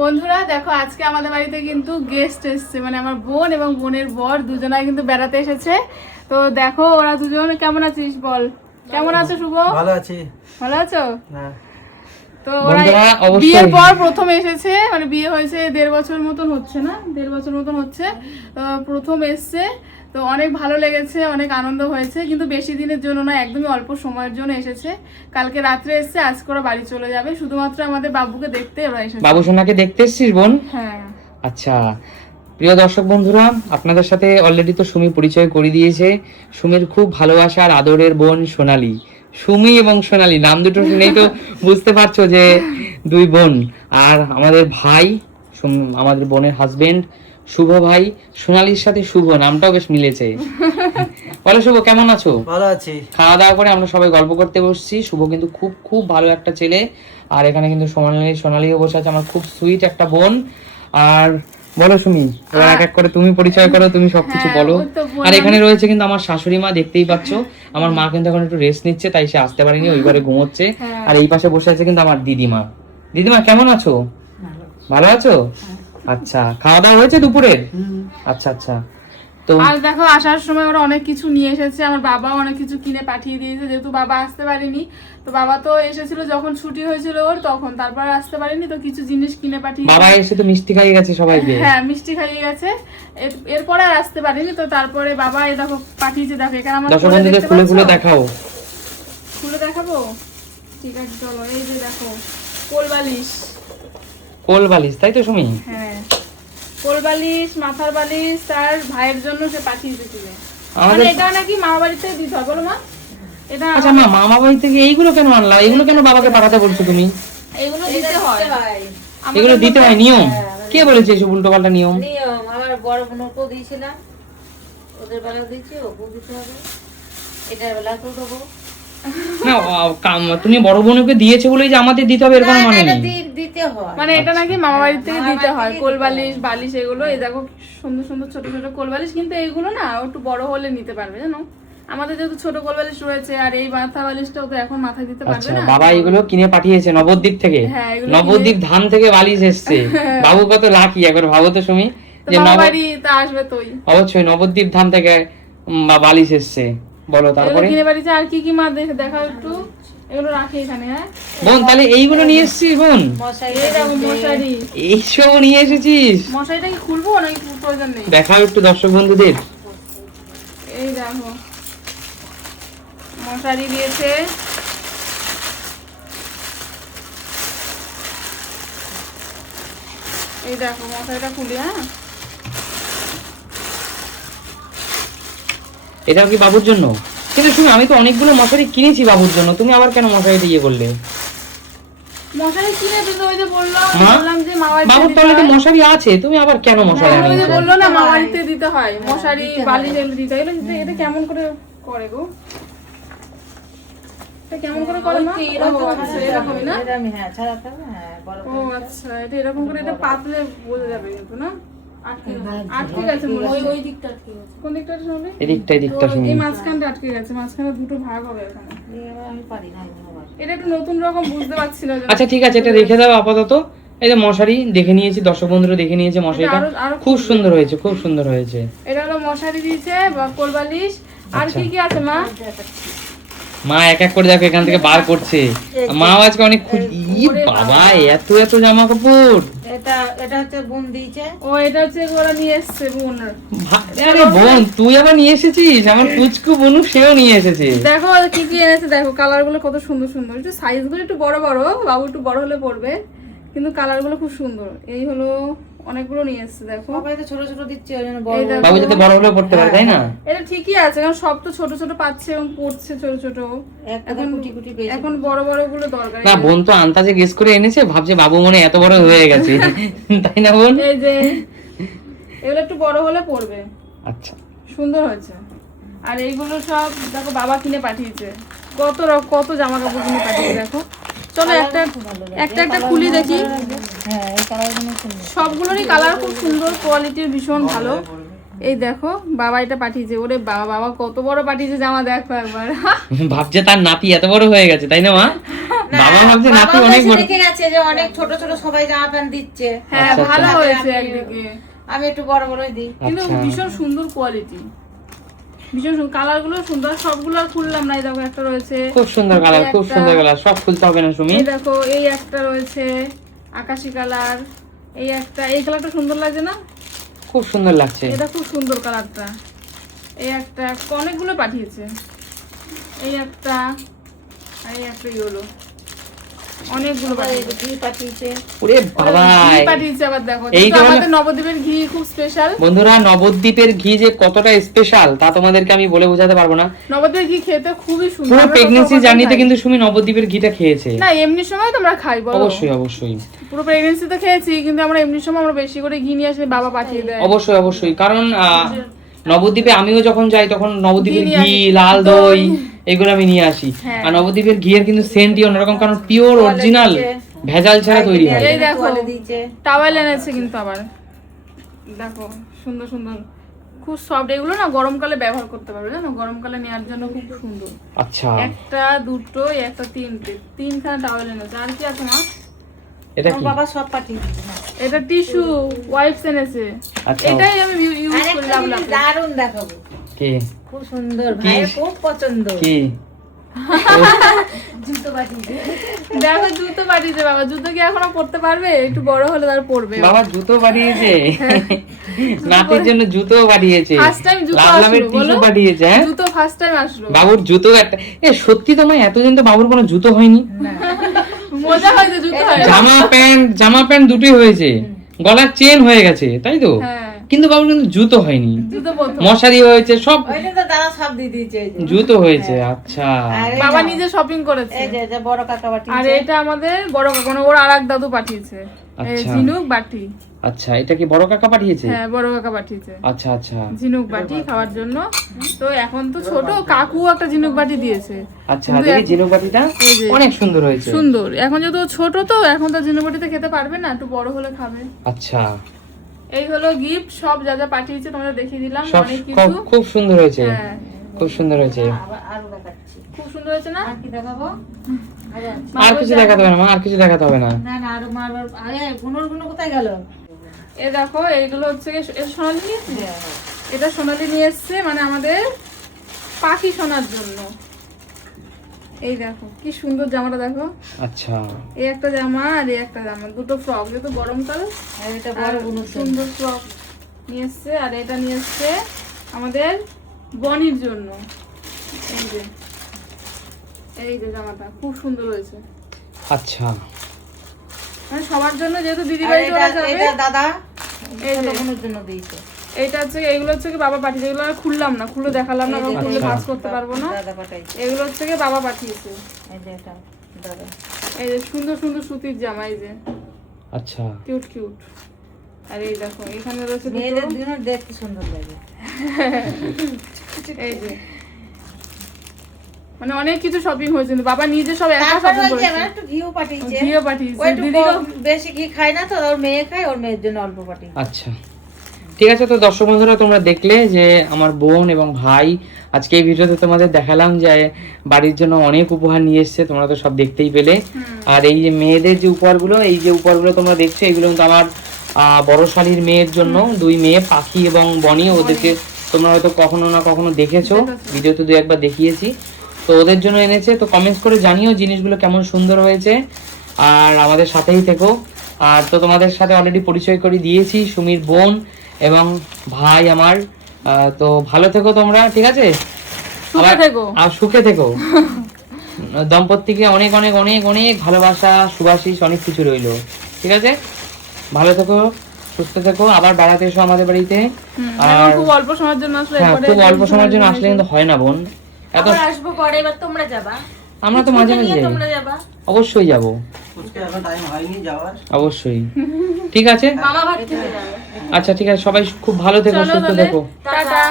বন্ধুরা দেখো, আজকে আমাদের বাড়িতে কিন্তু গেস্ট এসেছে, মানে আমার বোন এবং বোনের বর দুজনাই কিন্তু বেড়াতে এসেছে। তো দেখো ওরা দুজন, কেমন আছিস বল? কেমন আছো শুভ? ভালো আছি। ভালো আছো? হ্যাঁ। তো ওরা বিয়ের পর প্রথম এসেছে, মানে বিয়ে হয়েছে 1.5 বছর মতন হচ্ছে, না 1.5 বছর মতন হচ্ছে। তো প্রথম এসছে, তো অনেক ভালো লেগেছে, অনেক আনন্দ হয়েছে, কিন্তু বেশি দিনের জন্য না, একদমই অল্প সময়ের জন্য এসেছে। কালকে রাত্রে এসছে, আজকে ওরা বাড়ি চলে যাবে। শুধুমাত্র আমাদের বাবুকে দেখতে ওরা এসেছে। বাবু সোনাকে দেখতে এসেছিস বোন? হ্যাঁ। আচ্ছা, প্রিয় দর্শক বন্ধুরা, আপনাদের সাথে অলরেডি তো সুমি পরিচয় করে দিয়েছে। সুমির খুব ভালোবাসা আর আদরের বোন সোনালী। সুমি এবং সোনালী নাম দুটো শুনেই তো বুঝতে পারছো যে দুই বোন। আর আমাদের ভাই, আমাদের বোনের হাজবেন্ড শুভ ভাই, সোনালীর সাথে শুভ নামটাও বেশ মিলেছে। বলো শুভ, কেমন আছো? ভালো আছি। খাওয়া দাওয়া করে আমরা সবাই গল্প করতে বসছি। শুভ কিন্তু খুব খুব ভালো একটা ছেলে, আর এখানে কিন্তু সোনালীও বসে আছে, আমার খুব সুইট একটা বোন। আর বলো সুমি, এবার এক এক করে তুমি পরিচয় করো, তুমি সবকিছু বলো। আর এখানে রয়েছে কিন্তু আমার শাশুড়ি মা, দেখতেই পাচ্ছ। আমার মা কিন্তু এখন একটু রেস্ট নিচ্ছে, তাই সে আসতে পারেনি, ওই ঘরে ঘুমোচ্ছে। আর এই পাশে বসে আছে কিন্তু আমার দিদিমা। দিদিমা কেমন আছো? ভালো আছো? আচ্ছা, খাওয়া দাওয়া হয়েছে দুপুরের? আচ্ছা আচ্ছা। তো আর দেখো, আসার সময় ওরা অনেক কিছু নিয়ে এসেছে। আমার বাবা অনেক কিছু কিনে পাঠিয়ে দিয়েছে, যেহেতু বাবা আসতে পারেনি। তো বাবা তো এসেছিল যখন ছুটি হয়েছিল ওর, তখন তারপর আসতে পারেনি, তো কিছু জিনিস কিনে পাঠিয়ে। বাবা এসে তো মিষ্টি খাইয়ে গেছে সবাইকে। হ্যাঁ, মিষ্টি খাইয়ে গেছে। এরপরে আর আসতে পারেনি, তো তারপরে বাবা এই দেখো পাঠিয়েছে। দেখো এখানে আমার দর্শক বন্ধুদের খুলে খুলে দেখাও। খুলে দেখাবো? ঠিক আছে চলো। এই যে দেখো, কোলবালিশ। কোলবালিশ, তাই তো সুমি? হ্যাঁ, কোলবালিশ, মাথার বালিশ, তার ভাইয়ের জন্য সে পাঠিয়েছে কিনে। মানে এটা নাকি মামা বাড়ি থেকে দিতে হয়, বলো মা? এটা আচ্ছা মা, মামা বাড়ি থেকে এইগুলো কেন আনলা? এগুলো কেন বাবাকে পাঠাতে বলছো তুমি? এগুলো দিতে হয়, এগুলো দিতে হয়, নিয়ম। কে বলেছে এসব উল্টো পাল্টা নিয়ম? নিয়ম আমার বড় বোনকেও দিয়েছিলাম, ওদের বেলা দিয়েছি, ওকেও দিতে হবে, এটার বেলাতেও দেবো। না, তুমি বড় বোনকে দিয়েছে বলেই যে আমাদের দিতে হবে এর কোনো মানে নেই। দিতে হয়, মানে এটা নাকি মামা বাড়ি থেকে দিতে হয়। কোলবালিশ, বালিশ, এগুলো এই দেখো সুন্দর সুন্দর ছোট ছোট কোলবালিশ। কিন্তু এইগুলো না একটু বড় হলে নিতে পারবে, জানো? আমাদের যেহেতু ছোট কোলবালিশ রয়েছে, আর এই মাথা বালিশটাও তো এখন মাথায় দিতে পারবে না। বাবা এগুলো কিনে পাঠিয়েছে নবদ্বীপ থেকে। হ্যাঁ, নবদ্বীপ ধাম থেকে বালিশ এসছে। বাবু কত লাকি, একবার ভাবো তো তুমি, যে মামা বাড়ি তা আসবে তোই। অবশ্যই নবদ্বীপ ধাম থেকে বালিশ এসছে। বলো তারপরে কিনে বাড়িতে আর কি কি মা দেখা একটু। এগুলো রাখি এখানে। হ্যাঁ বোন, তাহলে এইগুলো নিয়ে এসেছিস বোন? এই দেখো মশারি। এইসব নিয়ে এসেছিস? মশারিটা কি খুলবো নাকি প্রয়োজন নেই? দেখাও একটু দর্শক বন্ধুদের। এই দেখো মশারি দিয়েছে। এই দেখো মশারিটা খুলি। হ্যাঁ, এটা কি বাবুর জন্য? কিন্তু শুনো, আমি তো অনেকগুলো মশারি কিনেছি বাবুর জন্য, তুমি আবার কেন মশারিটা ইয়ে করলে? মশারি কিনে দিতে, ওই যে বললাম যে মা বাড়িতে বাবুর তলে তো মশারি আছে, তুমি আবার কেন মশারি ওই যে আনিয়েছো? বললো না মা বাড়িতে দিতে হয় মশারি, বালিশ এগুলো দিতে হয়। এটা কেমন করে করে গো? এটা কেমন করে করে মা? এরকমই না? হ্যাঁ ছাড়া থাকবে, হ্যাঁ বড় ও আচ্ছা, এটা এরকম করে এটা পাতলে বোঝা যাবে কিন্তু না? আটকে গেছে ওই দিকটা। আটকে গেছে কোন দিকটা শুনবে? এদিকটা শুনি। এই মাঝখানটা আটকে গেছে, মাঝখানে দুটো ভাগ হবে এখানে। আমি পারি না এগুলো। এটা একটু নতুন রকম বুঝতে পারছি না। আচ্ছা ঠিক আছে, এটা রেখে দাও আপাতত। এই যে মশারি দেখে নিয়েছি, দর্শক বন্ধুরা দেখে নিয়েছে, মশারিটা খুব সুন্দর হয়েছে, খুব সুন্দর হয়েছে। এটা হলো মশারি দিয়েছে বা কোলবালিশ। আর কি কি আছে মা? মা এক এক করে দেখো এখান থেকে বার করছে। মা আজকে অনেক খুশি। বাবা, এত এত জামা কাপড়! এটা হচ্ছে বোন দিয়েছে। ও এটা হচ্ছে ওরা নিয়ে এসেছে বোন। আরে বোন, তুই আবার নিয়ে এসেছিস? আমার পুচকু বোনু সেও নিয়ে এসেছে। দেখো কি কি এনেছে, দেখো কালার গুলো কত সুন্দর সুন্দর। একটু সাইজ গুলো একটু বড় বড়, বাবু একটু বড় হলে পড়বে, কিন্তু কালার গুলো খুব সুন্দর। এই হলো অনেকগুলো নিয়ে এসেছে। দেখো সবাই তো ছোট ছোট দিচ্ছে, ওই জন্য এই দেখো। বাবু যাতে বড় হলে পড়তে পারে, তাই না? এটা ঠিকই আছে, কারণ সব তো ছোট ছোট পাচ্ছে এবং পড়ছে ছোট ছোট। এখন কুটি কুটি পেয়েছে। এখন বড় বড় গুলো দরকার। না, বোন তো আন্তাজে গেস করে এনেছে, ভাবছে বাবু মনে এত বড় হয়ে গেছে, তাই না বোন? এই যে এগুলো একটু বড় হলে পড়বে। আচ্ছা, সুন্দর হয়েছে। আর এইগুলো সব দেখো বাবা কিনে পাঠিয়েছে। কত জামা কাপড় কিনে পাঠিয়েছে দেখো। চলো একটা একটা খুলি দেখি। হ্যাঁ এই কালারগুলো সুন্দর, সবগুলোরই কালার খুব সুন্দর, কোয়ালিটির ভীষণ ভালো। এই দেখো বাবা এটা পাঠিয়েছে। ওরে বাবা, বাবা কত বড় পাঠিয়েছে জামা, দেখো একবার। ভাবছে তার নাতি এত বড় হয়ে গেছে, তাই না মা? বাবা ভাবছে নাতি বাবা অনেক কাছে বড়। দেখে গেছে যে অনেক ছোট ছোট সবাই জামা প্যান্ট দিচ্ছে, হ্যাঁ আচ্ছা, ভালো আচ্ছা। হয়েছে একদিকে, আমি একটু বড় বড়ই দিই। কিন্তু আচ্ছা। ভীষণ সুন্দর কোয়ালিটি, ভীষণ সুন্দর, কালার গুলো সুন্দর, সবগুলো আর খুললাম না। এই দেখো একটা রয়েছে, খুব সুন্দর কালার, এই খুব একটা, সুন্দর কালার, সব খুলতে হবে না সুমি। এই দেখো এই একটা রয়েছে আকাশি কালার, এই একটা, এই কালারটা সুন্দর লাগছে না? খুব সুন্দর লাগছে। এটা খুব সুন্দর কালারটা। এই একটা, অনেকগুলো পাঠিয়েছে, এই একটা, আর এই একটা ইয়েলো, অনেকগুলো আবার এই পাঠিয়েছে। যে ঘি পাঠিয়েছে। ওরে বাবা, ঘি পাঠিয়েছে আবার দেখো, এই যেহেতু ধরনের- আমাদের নবদ্বীপের ঘি খুব স্পেশাল। বন্ধুরা নবদ্বীপের ঘি যে কতটা স্পেশাল তা তোমাদেরকে আমি বলে বোঝাতে পারবো না। নবদ্বীপের ঘি খেতে খুবই সুন্দর। পুরো আমরা প্রেগনেন্সি সচরাচর জার্নিতে খাই। কিন্তু সুমি নবদ্বীপের ঘিটা খেয়েছে। না এমনি সময় তোমরা খাই বলো? অবশ্যই অবশ্যই পুরো প্রেগনেন্সিতে খেয়েছি, কিন্তু আমরা এমনি সময় আমরা বেশি করে ঘি নিয়ে আসলে বাবা পাঠিয়ে দেয়। অবশ্যই অবশ্যই, কারণ নবদ্বীপে আমিও যখন যাই তখন নবদ্বীপের ঘি নিয়ে ঘি, আসি, লাল দই। দই এগুলো আমি নিয়ে আসি। হ্যাঁ। আর নবদ্বীপের ঘিয়ের কিন্তু সেন্টই অন্যরকম, কারণ পিওর অরিজিনাল ভেজাল ছাড়া তৈরি হয়। এই দেখো তোয়ালে দিয়েছে। টাওয়েল এনেছে কিন্তু আবার দেখো, সুন্দর সুন্দর, খুব সফট। এগুলো না গরমকালে ব্যবহার করতে পারবে, জানো, গরমকালে নেওয়ার জন্য খুব সুন্দর। আচ্ছা, একটা, দুটো, একটা, তিনটে, তিনখানা টাওয়েল এনেছে। আর কি আছে মা? এটা আমার কি? বাবা সব পাঠিয়ে দিয়েছে। এটা টিস্যু ওয়াইপস এনেছে। আচ্ছা। এটাই আমি ইউজ করি আরেকটা লাভ জিনিস লাভ। দারুণ দেখাবো, কি খুব সুন্দর, ভাইয়ের খুব পছন্দ। কি? জুতো পাঠিয়েছে। দেখো জুতো পাঠিয়েছে বাবা। জুতো কি এখনো পরতে পারবে? একটু বড় হলে তার পরবে। বাবা জুতো পাঠিয়েছে, নাতির জন্য জুতো পাঠিয়েছে, First time জুতো লাভ লাভের আসলো, টিস্যু বলো? পাঠিয়েছে। হ্যাঁ জুতো ফার্স্ট টাইম আসলো। বাবুর জুতো একটা, এ সত্যি তোমায় এতদিন তো বাবুর কোনো জুতো হয়নি। মজা হয়েছে জুতো হয়। জামা প্যান্ট দুটোই হয়েছে, গলার চেন হয়ে গেছে, তাই তো? হ্যাঁ কিন্তু বাবুর কিন্তু জুতো হয়নি, জুতো প্রথম। মশারি হয়েছে, সব ওইটা তো দাদা সব দিয়ে দিয়েছে। এই যে। জুতো হয়েছে। আচ্ছা, আর এই বাবা নাও। নিজে শপিং করেছে। এই যে যে বড় কাকা আর পাঠিয়েছে। এটা আমাদের বড় কাকা, মানে ওর আরেক দাদু পাঠিয়েছে, আচ্ছা। ঝিনুক বাটি। আচ্ছা, এটা কি বড় কাকা পাঠিয়েছে? হ্যাঁ বড় কাকা পাঠিয়েছে আচ্ছা আচ্ছা ঝিনুক বাটি খাওয়ার জন্য। তো এখন তো ছোট, কাকু একটা ঝিনুক বাটি দিয়েছে। আচ্ছা, কিন্তু দেখি এখন- ঝিনুক বাটিটা এই যে। অনেক সুন্দর হয়েছে। সুন্দর। এখন যেহেতু ও ছোট, তো এখন তো ঝিনুক বাটিতে খেতে পারবে না, একটু বড় হলে খাবে। আচ্ছা, এই হলো গিফট, সব যা যা পাঠিয়েছে তোমরা দেখিয়ে দিলাম, সব অনেক খুব কিছু। খুব সুন্দর হয়েছে, হ্যাঁ খুব সুন্দর হয়েছে। আবার আরো দেখাচ্ছি। খুব সুন্দর হয়েছে না? আর কি দেখাবো? আরো আছে। আর কিছু দেখাতে হবে না মা, আর কিছু দেখাতে হবে না। না না আরো মারবার। আরে গুনোর গুনো কোথায় গেল? এ দেখো এইগুলো হচ্ছে সোনালি নিয়ে এসেছে। এটা সোনালি নিয়ে এসছে, মানে আমাদের পাখি শোনার জন্য। এই দেখো কি সুন্দর জামাটা দেখো, আচ্ছা, এই একটা জামা আর এই একটা জামা, দুটো ফ্রক, যেহেতু গরমকাল আর এটা বড় গুনো সুন্দর ফ্রক নিয়ে এসছে। আর এটা নিয়ে এসছে আমাদের বনির জন্য। এই যে, এই যে জামাটা খুব সুন্দর হয়েছে, আচ্ছা, মানে সবার জন্য, যেহেতু দিদি আর বাড়িতে এটা ওরা যাবে। এটা দাদা এই ছোট যে। গুনোর জন্য দিয়েছে। এইটা হচ্ছে, এইগুলো হচ্ছে কি বাবা পাঠিয়েছে, এগুলো আর খুললাম না, খুলে দেখালাম না, কারণ খুললে আচ্ছা। ভাঁজ করতে পারবো না। দাদা পাঠাইছে। এগুলো হচ্ছে কি বাবা পাঠিয়েছে। এই যে এটা দাদা। এই যে সুন্দর সুন্দর সুতির জামা, এই যে আচ্ছা, কিউট কিউট। আর এই দেখো এখানে রয়েছে মেয়েদের দুটো, দিনও দেখতে সুন্দর লাগে। এই যে, মানে অনেক কিছু শপিং হয়েছে, কিন্তু বাবা নিজে সব একা তারপর শপিং ওই যে করেছে। আমার একটু ঘিও পাঠিয়েছে। ঘিও পাঠিয়েছে, ও একটু দিদিকে বেশি ঘি খায় না তো, ওর মেয়ে খায়, ওর মেয়ের জন্য অল্প পাঠিয়েছে। আচ্ছা, ঠিক আছে। তো দর্শক বন্ধুরা তোমরা দেখলে যে আমার বোন এবং ভাই আজকে এই ভিডিওতে তোমাদের দেখালাম যে বাড়ির জন্য অনেক উপহার নিয়ে এসেছে, তোমরা তো সব দেখতেই পেলে। আর এই যে মেয়েদের যে উপহারগুলো, এই যে উপহারগুলো তোমরা দেখছো, এগুলো কিন্তু আমার বড় শালীর মেয়ের জন্য, দুই মেয়ে পাখি এবং বনি, ওদেরকে তোমরা হয়তো কখনো না কখনো দেখেছো, ভিডিওতে দু একবার দেখিয়েছি। তো ওদের জন্য এনেছে। তো কমেন্টস করে জানিও জিনিসগুলো কেমন সুন্দর হয়েছে, আর আমাদের সাথেই থেকো। আর তো তোমাদের সাথে অলরেডি পরিচয় করে দিয়েছি, সুমির বোন এবং ভাই আমার। তো ভালো থেকো তোমরা, ঠিক আছে? সুখে থেকো। আর সুখে থেকো। দম্পতিকে অনেক অনেক অনেক অনেক ভালোবাসা, শুভাশিস অনেক কিছু রইলো, ঠিক আছে? ভালো থেকো, সুস্থ থেকো, আবার বেড়াতে এসো আমাদের বাড়িতে। এখন খুব অল্প সময়ের জন্য আসলে, হ্যাঁ, একবারে খুব অল্প সময়ের জন্য আসলে কিন্তু হয় না বোন, এত আবার আসবো পরে, এবার তোমরা যাবা। আমরা তো মাঝে মাঝে নিয়ে যাই। তোমরা যাবা। অবশ্যই যাব, এখন টাইম হয়নি যাওয়ার। অবশ্যই। ঠিক আছে, মামা ভাত খেতে যাবে। আচ্ছা ঠিক আছে, সবাই খুব ভালো থেকো, চলো সুস্থ তাহলে, থেকো। টাটা।